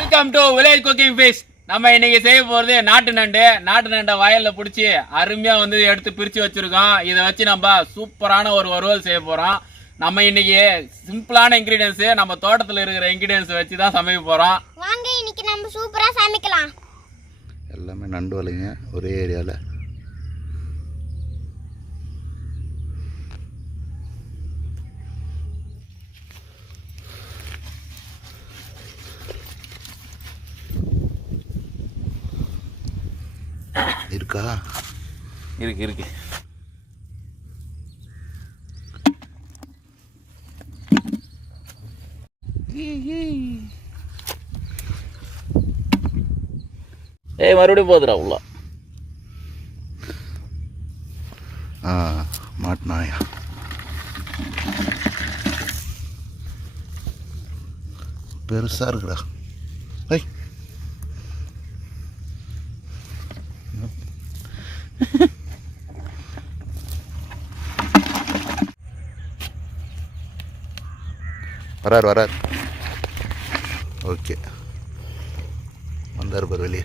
Welcome to village cooking fees. நம்ம இன்னைக்கு செய்ய போகிறது நாட்டு நண்டை வயலில் பிடிச்சி அருமையாக வந்து எடுத்து பிரித்து வச்சுருக்கோம். இதை வச்சு நம்ம சூப்பரான ஒரு வறுவல் செய்ய போகிறோம். நம்ம இன்னைக்கு சிம்பிளான இன்க்ரீடியன்ஸு, நம்ம தோட்டத்தில் இருக்கிற இன்க்ரீடியன்ஸ் வச்சு தான் சமைக்க போகிறோம். வாங்க இன்னைக்கு நம்ம சூப்பராக சமைக்கலாம். எல்லாமே நண்டு வலைங்க ஒரே ஏரியாவில். இருக்கா? இருக்கு. ஏய் மறுபடியும் போதுடா உள்ள. மாட்டினாயா? பெருசா இருக்குடா. ஐய் வரார். ஓகே, வந்தார் பார் வெளியே.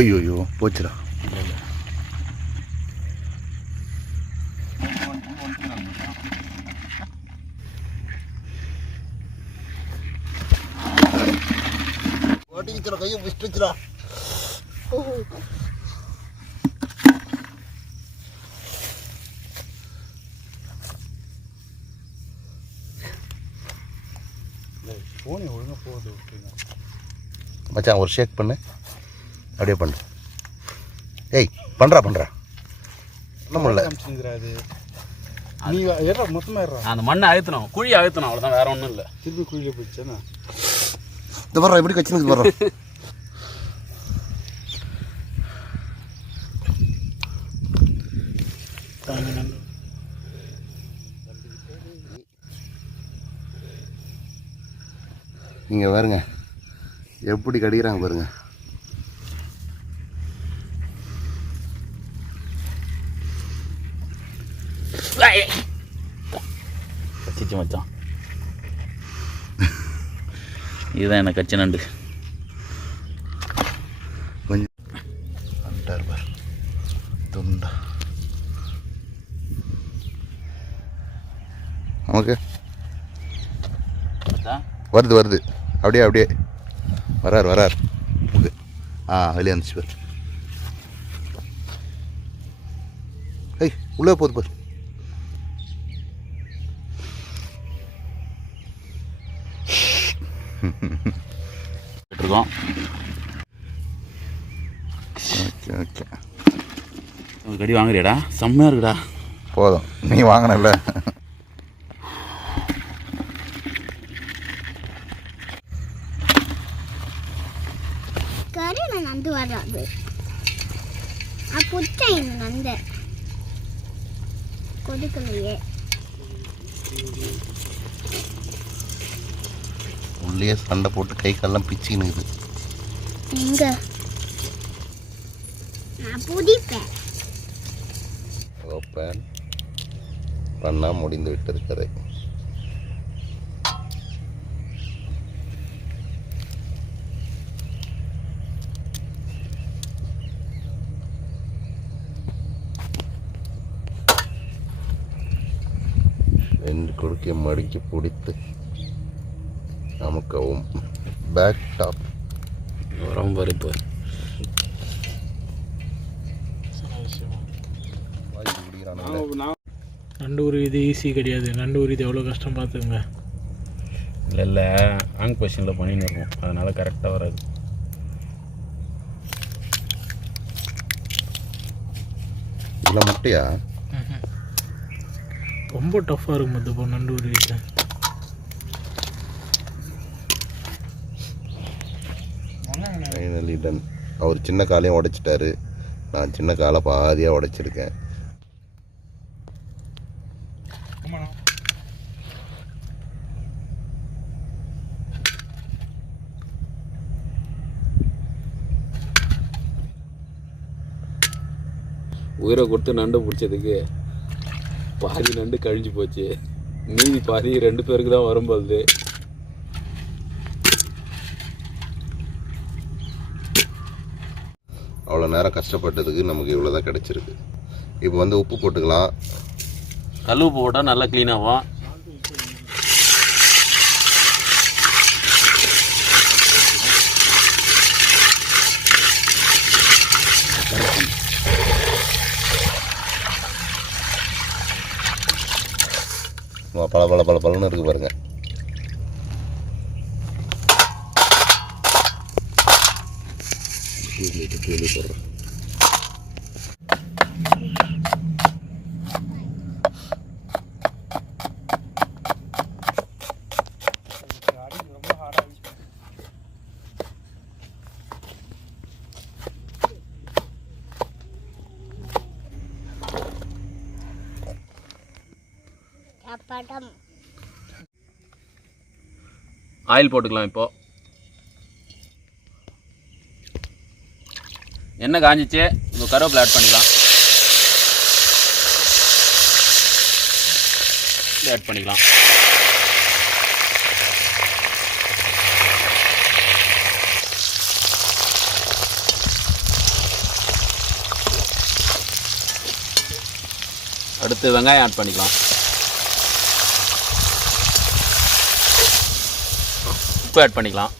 ஐயோ போச்சுடா. ஓட்டிக்கிச்சுடா, கையை பிடிச்சிச்சுடா. மச்சான் ஒரு ஷேக் பண்ணு, அப்படியே பண்ணு. ஏய் பண்ணுறா பண்ண முடியல. நீ ஏறா மொத்தமாக ஏறா. அந்த மண்ணை அழுத்தணும், குழி அழுத்தணும், அவ்வளோதான், வேற ஒன்றும் இல்லை. திருப்பி குழியில் போயிடுச்சேண்ணா. இந்த வர்றோம் எப்படி கச்சினுக்கு வர்றோம். இங்கே பாருங்க எப்படி கடிக்கிறாங்க பாருங்க. கச்சிச்சு மச்சான், இதுதான் என்ன கச்சி நண்டு. கொஞ்சம் வந்துட்டார் பார் துண்டா. நமக்கு வருது அப்படியே வரார். வெளியே வந்துச்சு பார். ஐய் உள்ளே போகுது பார். இருக்கோம். ஓகே ஒரு கடி வாங்குறியாடா? செம்மையாக இருக்குடா. போதும், நீ வாங்கினல. கறி நந்து வராது. புட்டை நந்து கொதிக்கலையே. உள்ளே சண்டை போட்டு கை காலெல்லாம் பிச்சுக்கினுக்குது. எங்க நான் புதிப்பேன். ஓப்பன் பண்ணால் முடிந்து விட்டிருக்கிறது. ரெண்டு கொடுக்க மடிக்கு பிடித்து அமுக்கவும். பேக் டாப் ரொம்ப பருப்பு. நண்டு உருவிது ஈஸி கிடையாது. நண்டு உருவிது எவ்வளோ கஷ்டம் பார்த்துங்க. இல்லை ஆங் பொசிஷனில் பண்ணின்னு இருக்கும், அதனால் கரெக்டாக வராது. இதில் முட்டையா? ரொம்ப டஃப்பாக இருக்கும் அது இப்போ நண்டு உருவிது. Finally ton. அவர் சின்ன காலையும் உடைச்சிட்டாரு, நான் சின்ன காலை பாதியாக உடைச்சிருக்கேன். உயிரை கொடுத்து நண்டு பிடிச்சதுக்கு பாதி நண்டு கழிஞ்சு போச்சு. மீதி பாதி 2 பேருக்கு தான் வரும்போது. அவ்வளோ நேரம் கஷ்டப்பட்டதுக்கு நமக்கு இவ்வளோ தான் கிடச்சிருக்கு. இப்போ வந்து உப்பு போட்டுக்கலாம். கல் உப்பு போட்டால் நல்லா க்ளீன் ஆகும். பழன்னு இருக்கு பாருங்க. போடுறேன். ஆயில் போட்டுக்கலாம். இப்போ எண்ணெய் காஞ்சிச்சு. இப்போ கருவேப்பிலை ஆட் பண்ணிக்கலாம். ஆட் பண்ணிக்கலாம். அடுத்து வெங்காயம் ஆட் பண்ணிக்கலாம். உப்பு ஆட் பண்ணிக்கலாம்.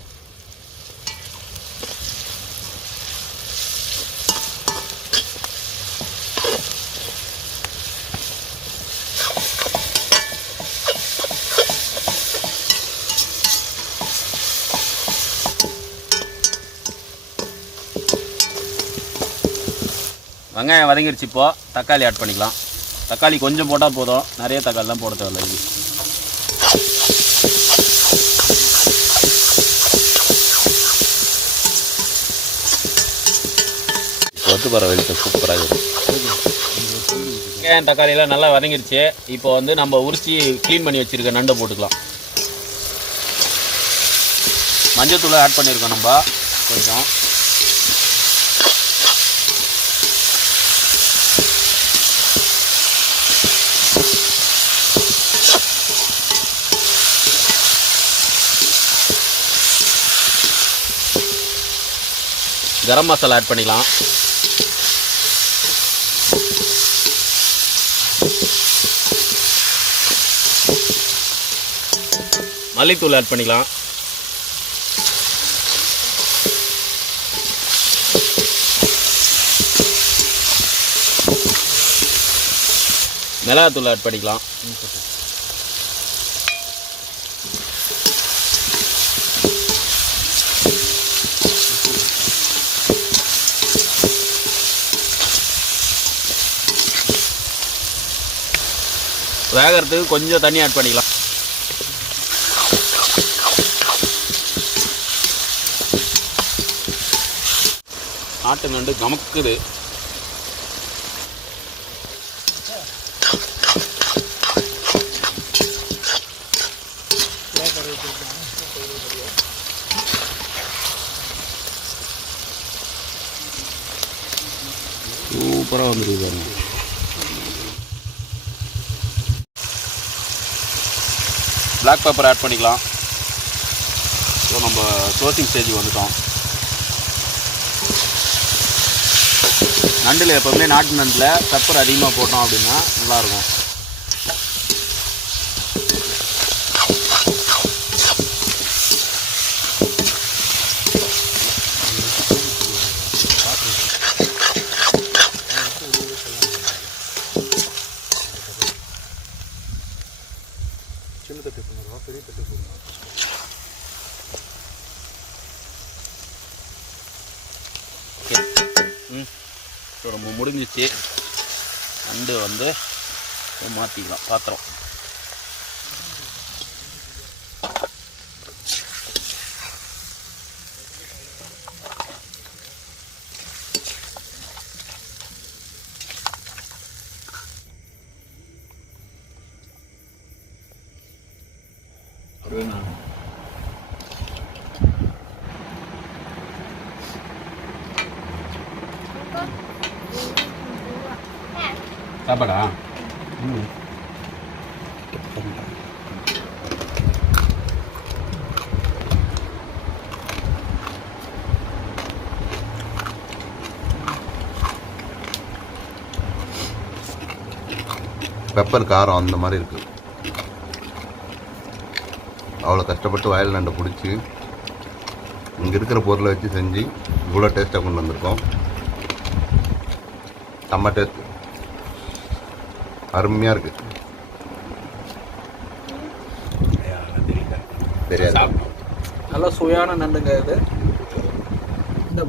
வெங்காயம் வதங்கிருச்சு. இப்போ தக்காளி ஆட் பண்ணிக்கலாம். தக்காளி கொஞ்சம் போட்டால் போதும், நிறைய தக்காளி தான் போட தேவையில்லை. இது வறுத்து வெளிச்சம் சூப்பராக இருக்கும். வெங்காயம் தக்காளியெல்லாம் நல்லா வதங்கிருச்சு. இப்போ வந்து நம்ம உரிச்சி க்ளீன் பண்ணி வச்சுருக்க நண்டை போட்டுக்கலாம். மஞ்சள் தூளை ஆட் பண்ணியிருக்கோம் நம்ம கொஞ்சம். கரம் மசாலா ஆட் பண்ணிக்கலாம். மல்லித்தூள் ஆட் பண்ணிக்கலாம். மிளகாத்தூள் ஆட் பண்ணிக்கலாம். வேகிறதுக்கு கொஞ்சம் தண்ணி ஆட் பண்ணிக்கலாம். நாட்டு நண்டு கமக்குது. சூப்பராக வந்துருக்கு பாருங்க. பிளாக் பெப்பர் ஆட் பண்ணிக்கலாம். ஸோ நம்ம க்ளோசிங் ஸ்டேஜுக்கு வந்துட்டோம். நண்டில் எப்போவுமே நாட்டு நண்டில் பெப்பர் அதிகமாக போட்டோம் அப்படின்னா நல்லாயிருக்கும். ஸோ நம்ம முடிஞ்சிச்சு. நண்டு வந்து மாற்றிக்கலாம் பாத்திரம். சாப்பாடா? பெப்பர் காரம் அந்த மாதிரி இருக்குது. அவ்வளோ கஷ்டப்பட்டு வயல் நண்டை பிடிச்சி இங்கே இருக்கிற பொருளை வச்சு செஞ்சு இவ்வளோ டேஸ்ட்டாக கொண்டு வந்திருக்கோம். செம்ம டேஸ்ட், அருமையாக இருக்குது. தெரியாது, நல்லா சுவையான நண்டுங்க இது. இந்த